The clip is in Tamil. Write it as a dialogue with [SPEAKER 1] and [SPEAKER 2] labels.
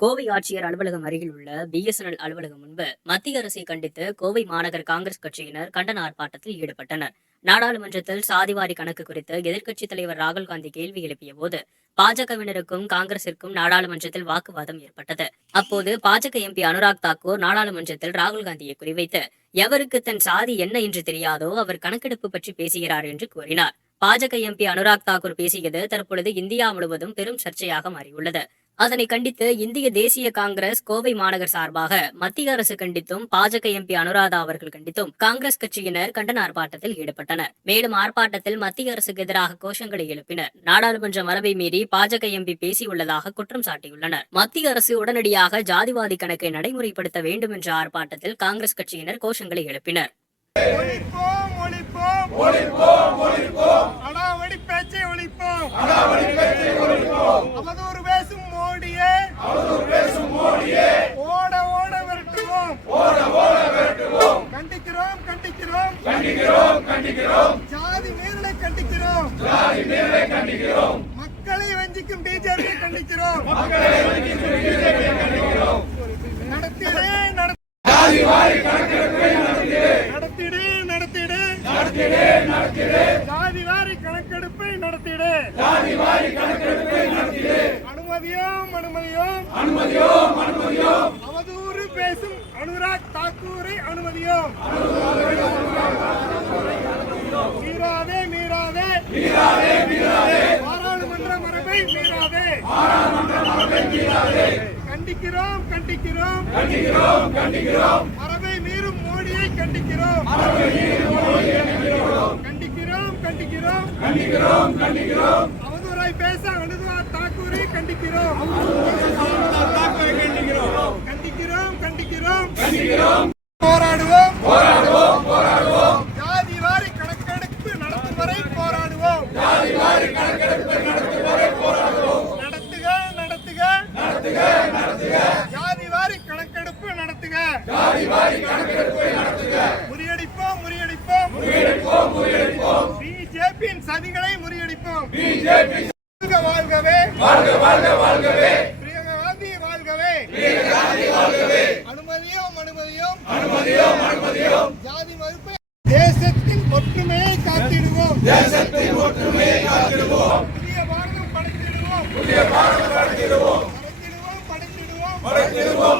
[SPEAKER 1] கோவை ஆட்சியர் அலுவலகம் அருகில் உள்ள பிஎஸ்என்எல் அலுவலகம் முன்பு மத்திய அரசை கண்டித்து கோவை மாநகர் காங்கிரஸ் கட்சியினர் கண்டன ஆர்ப்பாட்டத்தில் ஈடுபட்டனர். நாடாளுமன்றத்தில் சாதிவாரி கணக்கு குறித்து எதிர்க்கட்சித் தலைவர் ராகுல் காந்தி கேள்வி எழுப்பிய போது பாஜகவினருக்கும் காங்கிரசிற்கும் நாடாளுமன்றத்தில் வாக்குவாதம் ஏற்பட்டது. அப்போது பாஜக எம்பி அனுராக் தாக்கூர் நாடாளுமன்றத்தில் ராகுல் காந்தியை குறிவைத்து எவருக்கு தன் சாதி என்ன என்று தெரியாதோ அவர் கணக்கெடுப்பு பற்றி பேசுகிறார் என்று கூறினார். பாஜக எம்பி அனுராக் தாக்கூர் பேசியது தற்பொழுது இந்தியா முழுவதும் பெரும் சர்ச்சையாக மாறியுள்ளது. அதனை கண்டித்து இந்திய தேசிய காங்கிரஸ் கோவை மாநகர் சார்பாக மத்திய அரசு கண்டித்தும் பாஜக எம்பி அனுராதா அவர்கள் கண்டித்தும் காங்கிரஸ் கட்சியினர் கண்டன ஆர்ப்பாட்டத்தில் ஈடுபட்டனர். மேலும் ஆர்ப்பாட்டத்தில் மத்திய அரசுக்கு எதிராக கோஷங்களை எழுப்பினர். நாடாளுமன்ற மரபை மீறி பாஜக எம்பி பேசியுள்ளதாக குற்றம் சாட்டியுள்ளனர். மத்திய அரசு உடனடியாக ஜாதிவாதி கணக்கை நடைமுறைப்படுத்த வேண்டும் என்ற ஆர்ப்பாட்டத்தில் காங்கிரஸ் கட்சியினர் கோஷங்களை எழுப்பினர்.
[SPEAKER 2] ஒழிப்போம் ஒழிப்போம். ஒழிப்போம் ஒழிப்போம். அடாவடி பேச்சை ஒழிப்போம். அடாவடி பேச்சை ஒழிப்போம். அவதூறு அவதூறு பேசும் மோடியே ஓட ஓட விரட்டுவோம். ஓட ஓட விரட்டுவோம். கண்டிக்கிறோம் கண்டிக்கிறோம். கண்டிக்கிறோம் கண்டிக்கிறோம். ஜாதி மீறலை கண்டிக்கிறோம். ஜாதி மீறலை கண்டிக்கிறோம். மக்களை வஞ்சிக்கும் பிஜேபி கண்டிக்கிறோம். மக்களை வஞ்சிக்கும் பிஜேபி கண்டிக்கிறோம் நடத்திடே நடத்தி நடத்திடு நடத்திடு நடத்திடு. நடத்திடு ஜாதி வாரி கணக்கெடுப்பை நடத்திடு. ஜாதி வாரி கணக்கெடுப்பை நடத்திடு. அனுமதியோம் அனுமதியோம். அனுமதியோம் அனுமதியோம். அவதூறு பேசும் அனுராக் தாக்கூரை அனுமதியோம். மீறாதே மீறாதே. மீறாதே மீறாதே. பாராளுமன்ற மரபை மீறாதே. பாராளுமன்ற மரபை மீறாதே. கண்டிக்கிறோம் கண்டிக்கிறோம். கண்டிக்கிறோம் கண்டிக்கிறோம். மரபை மீறும் மோடியை கண்டிக்கிறோம். மரபை மீறும் மோடியை கண்டிக்கிறோம். கண்டிக்கிறோம் கண்டிக்கிறோம். கண்டிக்கிறோம் கண்டிக்கிறோம். அவதூறாய் பேச அனுதுவா தாக்கூரை கண்டிக்கிறோம். கண்டிக்கிறோம் கண்டிக்கிறோம். கண்டிக்கிறோம் போராடுவோம் போராடுவோம் போராடுவோம். ஜாதி வாரி கணக்கெடுப்பு நடத்தும் வரை போராடுவோம். ஜாதி வாரி கணக்கெடுப்பு நடத்தும் வரை போராடுவோம். நடத்துக நடத்துக. நடத்துக நடத்துக. ஜாதி வாரி கணக்கெடுப்பு நடத்துக. ஜாதி வாரி கணக்கெடுப்பு நடத்துக. முறியடிப்போம் முறியடிப்போம். முறியடிப்போம் முறியடிப்போம். பிஜேபியின் சதிகளை முறியடிப்போம். பிஜேபி வாழ்கவே. வாழ்க வாழ்க வாழ்கவே. பிரியங்காந்தி வாழ்கவே. பிரியங்காந்தி வாழ்கவே. அனுமதியோம் அனுமதியோம். அனுமதியோம் அனுமதியோம். ஜாதி மறுப்பை தேசத்தின் ஒற்றுமையை காத்திடுவோம். தேசத்தின் ஒற்றுமையை காத்திடுவோம். புதிய பாரதம் படைத்திடுவோம். புதிய பாரதம் படைத்திடுவோம். படைத்திடுவோம் படைத்திடுவோம். படைத்திடுவோம்